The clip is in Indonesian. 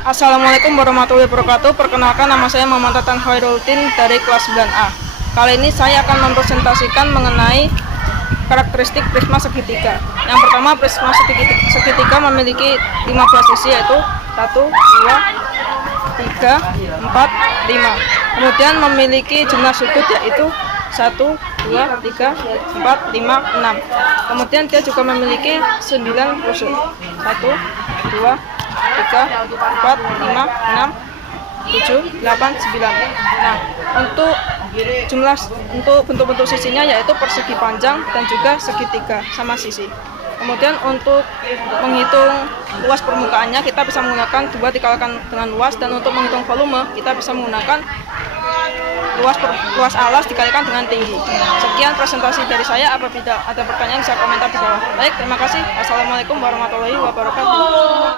Assalamualaikum warahmatullahi wabarakatuh. Perkenalkan, nama saya Muhammad Tatan Khairuddin dari kelas 9A. Kali ini saya akan mempresentasikan mengenai karakteristik prisma segitiga. Yang pertama, prisma segitiga memiliki 15 sisi, yaitu 1, 2, 3, 4, 5. Kemudian memiliki jumlah sudut, yaitu 1, 2, 3, 4, 5, 6. Kemudian dia juga memiliki 9 kusuk. 1, 2, 3, 4, 5, 6, 7, 8, 9. Nah, untuk bentuk-bentuk sisinya yaitu persegi panjang dan juga segitiga sama sisi. Kemudian untuk menghitung luas permukaannya kita bisa menggunakan 2 dikalikan dengan luas, dan untuk menghitung volume kita bisa menggunakan luas alas dikalikan dengan tinggi. Sekian presentasi dari saya. Apabila ada pertanyaan bisa komentar di bawah. Baik, terima kasih. Assalamualaikum warahmatullahi wabarakatuh.